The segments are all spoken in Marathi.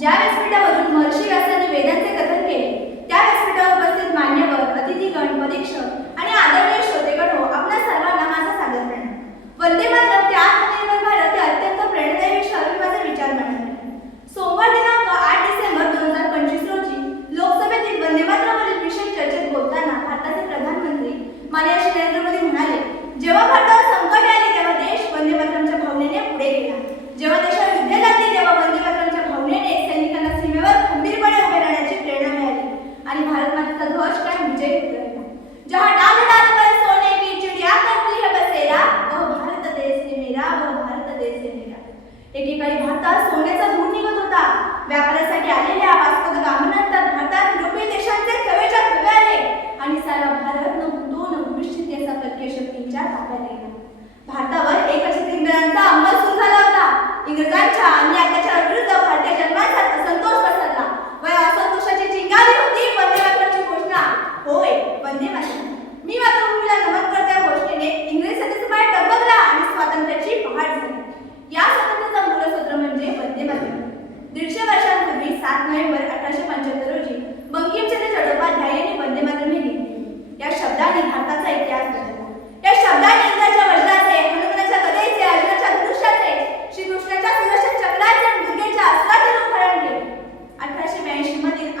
ज्या व्यासपीठावरून महर्षी वेदांचे कथन केले त्या व्यासपीठावर उपस्थित मान्यवर अतिथीगण परीक्षक आणि आदरणीय श्रोतेगण हो आपल्या सर्वांना माझा सादर वंदे मातरम आत्मनिर्भर भारत हे अत्यंत प्रेरणादायी माझा विचार सोमवार दिनांक आठ डिसेंबर दोन हजार पंचवीस रोजी लोकसभेतील वंदे मातरमवरील विशेष चर्चेत बोलताना भारताचे प्रधानमंत्री माननीय नरेंद्र मोदी म्हणाले जेव्हा भारतावर संकट आले तेव्हा देश वंदे मातरमच्या भावनेने पुढे गेला. जेव्हा देश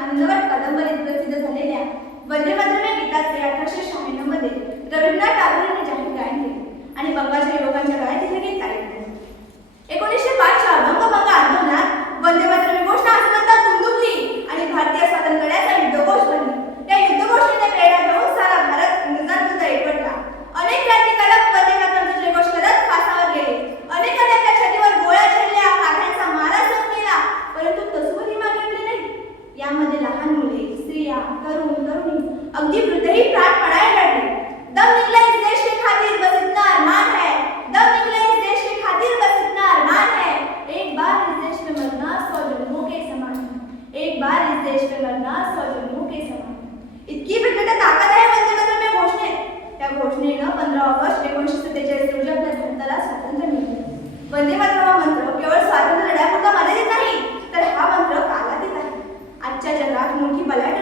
आनंदवट कादंबरीत प्रसिद्ध झालेल्या वंदे मातरम गीताचे अठराशे शहाण्णवमध्ये रवींद्रनाथ टागोर यांनी जाहीर गायन केले. आणि बंगालच्या युवकांच्या गळ्यात दिले मुलगी बलाट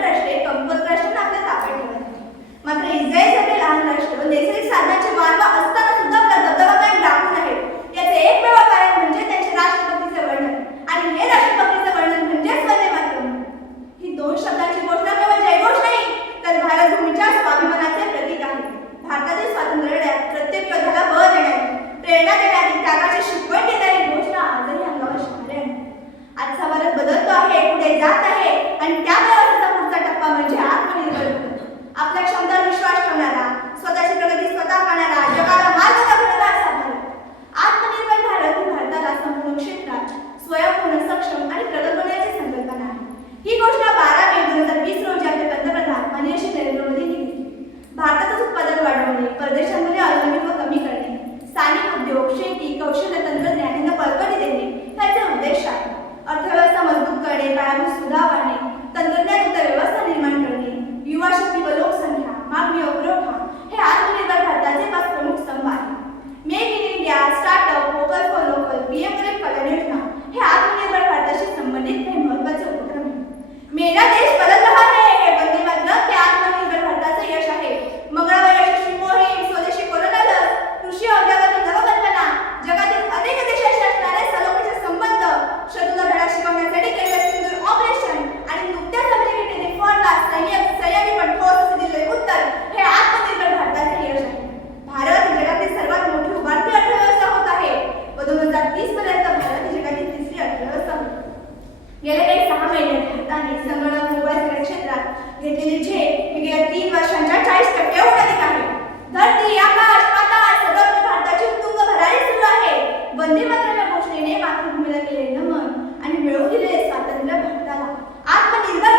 करणाऱ्या घोषणेने मातृभूमीला केले नमन आणि मिळवून दिले स्वातंत्र्य भारताला आत्मनिर्भर